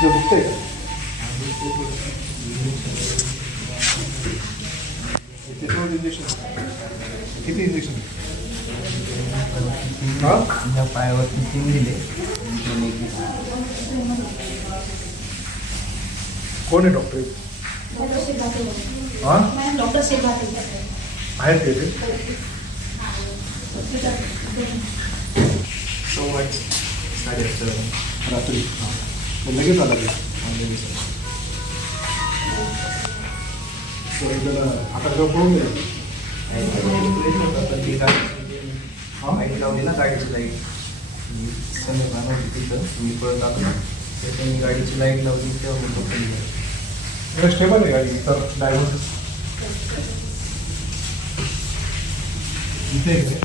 तुझं दुखतंय का इंजेक्शन किती इंजेक्शन या पायावरती तीन दिले कोण आहे डॉक्टर? हा? आहेत का ते रात्री लगेच आला आता जरा पळून गेला. लाइट लावली ना गाडीची लाइट. संध्याकाळ तिथं. मी पळत आलो. ना त्याच्या मी गाडीची लाइट लावली तेव्हा मी पकडली स्टेबल आहे गाडी तर डायव्हर्स इथे आहे.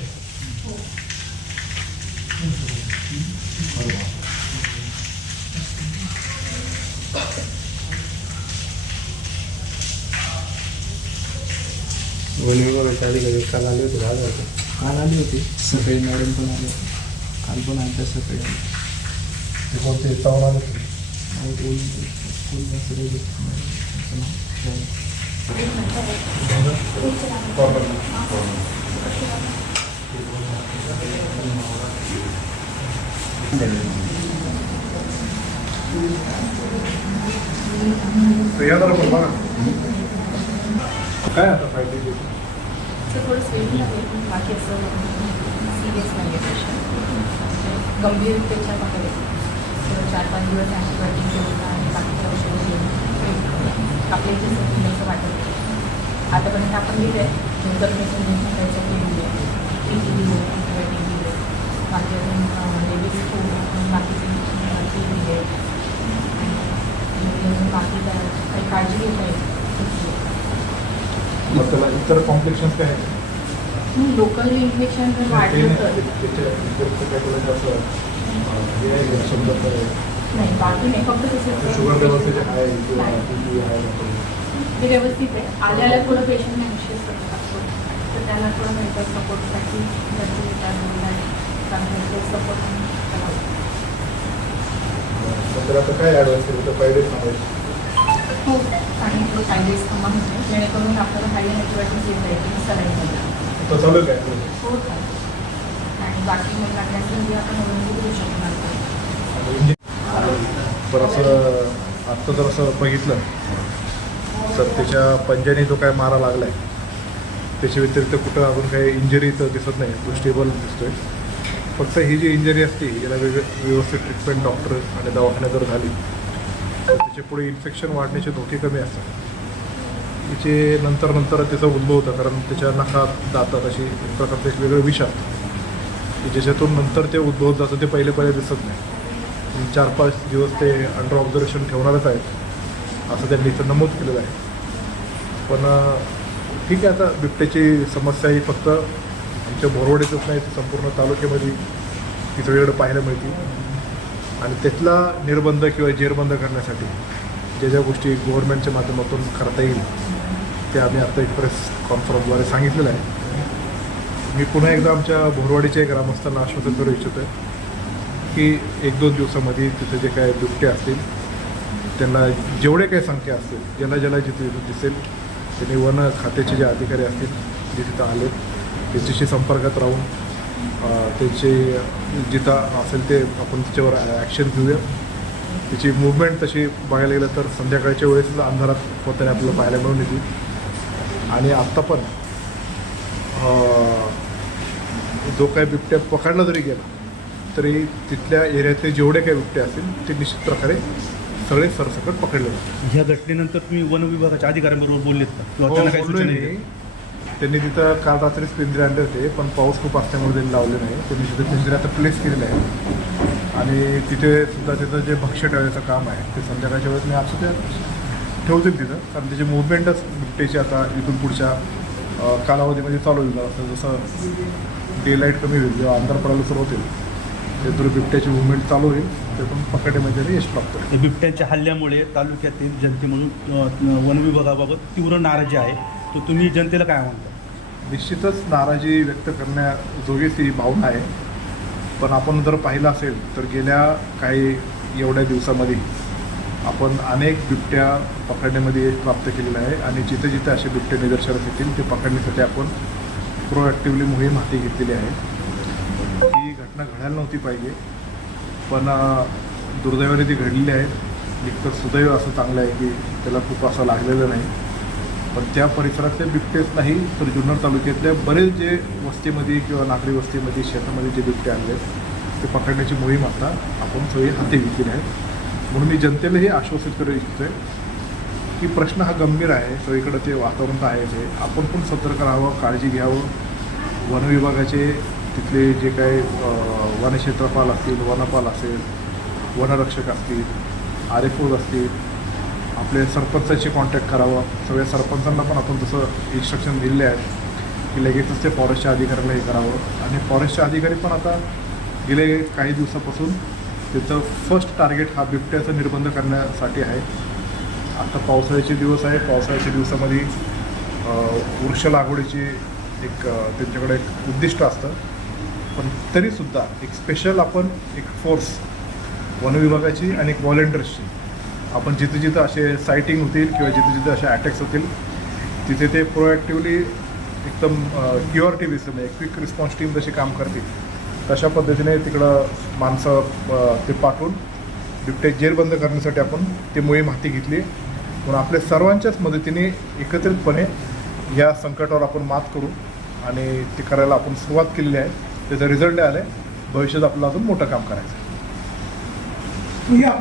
का? वन विभागाच्या अधिकारी काल आले होते आज होते काल आली होती सकाळी मॅडम पण आले काल पण आमच्या सकाळी आली. ते कोणते चव्हाण आले होते. आणि ते उल- फुल बसले होते. असं नाव. तर या जरा पण बघा काय आता फायदे त्याचे? थोडं स्वेटिंग लागेल पण बाकी असं सिरियस नाही आहे पेशंट गंभीरपेक्षा पकडे तर चार पाच दिवस अँटीबायोटिक घेऊन आणि बाकीच्या औषधं घेऊन आपल्या इथे सगळं असं वाटत आतापर्यंत आपण दिलं आहे नंतर पेशंट त्याचं केलेली आहे टी टी अँटीबायोटिक दिले बाकी अजून लेडीज फूड बाकीचे टी दिले आणि अजून बाकी काही काळजी घेता येईल इतर कॉम्प्लिकेशन्स काय आहेत? लोकल इन्फेक्शन जर ते वाढलं नाही, तर. बाकी नाही फक्त ते. व्यवस्थित आहे. आल्याला थोडं पेशंट असतो तर त्याला थोडं मेडिकल सपोर्टसाठी घरचे विचार चांगलं सपोर्ट तर आता काय ॲडवान्स केलं? तर फायदे सांगायचे. काही होते जेणेकरून आपल्याला काही तर चालू काय? हो आणि बाकी मग आपण करू शकणार तर असं आत्ता जर असं बघितलं तर त्याच्या पंजाने जो काय मारा लागला आहे त्याच्या व्यतिरिक्त कुठं अजून काही इंजरी तर दिसत नाही. तो स्टेबल दिसतोय. फक्त ही जी इंजरी असते याला वेग व्यवस्थित ट्रीटमेंट डॉक्टर आणि दवाखान्यात जर झाली तर त्याचे पुढे इन्फेक्शन वाढण्याचे धोके कमी असतात. तिचे नंतर नंतर त्याचा उद्भव होता कारण त्याच्या नखात दातात अशी एक प्रकारचं एक वेगळं विष असतं की ज्याच्यातून नंतर ते उद्भवत जातं ते पहिले पहिले दिसत नाही. चार पाच दिवस ते अंडर ऑब्झर्वेशन ठेवणारच आहेत असं त्यांनी इथं नमूद केलेलं आहे. पण ठीक आहे आता बिबट्याची समस्या ही फक्त आमच्या बोरवडीतच नाही तर संपूर्ण तालुक्यामध्ये ती सगळीकडे पाहायला मिळते आणि त्यातला निर्बंध किंवा जेरबंद करण्यासाठी ज्या ज्या गोष्टी गव्हर्नमेंटच्या माध्यमातून करता येईल ते आम्ही आत्ता एक प्रेस कॉन्फरन्सद्वारे सांगितलेलं आहे. मी पुन्हा एकदा आमच्या भोरवाडीच्या ग्रामस्थांना आश्वासन करू इच्छितो आहे की एक दोन दिवसामध्ये तिथे जे काय दुपटे असतील त्यांना जेवढे काही संख्या असतील ज्याला ज्याला जिथे जिथे दिसेल त्यांनी वन खात्याचे जे अधिकारी असतील जे तिथं आले त्यांच्याशी संपर्कात राहून त्यांचे जिथं असेल ते आपण त्याच्यावर ॲक्शन घेऊया. त्याची मुवमेंट तशी बघायला गेलं तर संध्याकाळच्या वेळेस अंधारात होताना आपल्याला पाहायला मिळून येते. आणि आत्ता पण जो काय बिबट्या पकडला जरी गेला तरी तिथल्या एरियातले जेवढे काही बिबटे असतील ते निश्चित प्रकारे सगळे सरसकट पकडले जातील ह्या घटनेनंतर तुम्ही वन विभागाच्या अधिकाऱ्यांबरोबर बोललेत का? त्यांनी तिथं काल रात्रीच पिंजरे आणले होते पण पाऊस खूप असल्यामुळे त्यांनी लावले नाही. त्यांनी तिथे पिंजरे आता प्लेस केलेले आहे आणि तिथे सुद्धा तिथं जे भक्ष्य ठेवायचं काम आहे ते संध्याकाळच्या वेळेस मी असं ते ठेवतील तिथं. कारण त्याची मुवमेंटच बिबट्याची आता इथून पुढच्या कालावधीमध्ये चालू होईल. असं जसं डे लाइट कमी होईल जेव्हा अंधार पडायला सुरू होतील ते दूर बिबट्याची मुवमेंट चालू होईल. ते पण पकडण्यामध्ये यश प्राप्त होईल. बिबट्याच्या हल्ल्यामुळे तालुक्यातील जनते म्हणून वन विभागाबाबत तीव्र नाराजी आहे. तर तुम्ही जनतेला काय म्हणता? निश्चितच नाराजी व्यक्त करण्याजोगीच ही भावना आहे. पण आपण जर पाहिलं असेल तर गेल्या काही एवढ्या दिवसामध्ये आपण अनेक बिबट्या पकडण्यामध्ये यश प्राप्त केलेलं आहे आणि जिथे जिथे असे बिबटे निदर्शनास येतील ते पकडण्यासाठी आपण प्रोॲक्टिव्हली मोहीम हाती घेतलेली आहे. ही घटना घडायला नव्हती पाहिजे पण दुर्दैवाने ती घडलेली आहे. एक तर सुदैव असं चांगलं आहे की त्याला खूप असं लागलेलं नाही. पण त्या परिसरातले बिबटेच नाही तर जुन्नर तालुक्यातल्या बरेच जे वस्तीमध्ये किंवा नागरी वस्तीमध्ये शेतामध्ये जे बिबटे आणले ते पकडण्याची मोहीम आता आपण सगळी हाती घेतलेली आहे. म्हणून मी जनतेलाही आश्वासित करू इच्छितोय की प्रश्न हा गंभीर आहे सगळीकडं ते वातावरण तर आहेच आहे. आपण पण सतर्क राहावं काळजी घ्यावं. वन विभागाचे तिथले जे काही वनक्षेत्रपाल असतील वनपाल असेल वनरक्षक असतील आर एफ असतील आपले सरपंचाशी कॉन्टॅक्ट करावं. सगळ्या सरपंचांना पण आपण तसं इन्स्ट्रक्शन दिलेले आहेत की लगेचच ते फॉरेस्टच्या अधिकाऱ्याला हे करावं. आणि फॉरेस्टच्या अधिकारी पण आता गेले काही दिवसापासून त्याचं फर्स्ट टार्गेट हा बिबट्याचा निर्बंध करण्यासाठी आहे. आता पावसाळ्याचे दिवस आहे. पावसाळ्याच्या दिवसामध्ये वृक्ष लागवडीची एक त्यांच्याकडे एक उद्दिष्ट असतं. पण तरीसुद्धा एक स्पेशल आपण एक फोर्स वनविभागाची आणि एक व्हॉलेंटियर्सची आपण जिथे जिथं असे सायटिंग होतील किंवा जिथे जिथं असे अटॅक्स होतील तिथे ते प्रोॲक्टिव्हली एकदम क्युअर टी आहे क्विक रिस्पॉन्स टीम जशी काम करतील तशा पद्धतीने तिकडं माणसं ते पाठवून बिबटे जेरबंद करण्यासाठी आपण ती मोहीम हाती घेतली. पण आपल्या सर्वांच्याच मदतीने एकत्रितपणे या संकटावर आपण मात करू आणि ते करायला आपण सुरुवात केलेली आहे. त्याचा रिझल्ट आले भविष्यात आपलं अजून मोठं काम करायचं आहे. या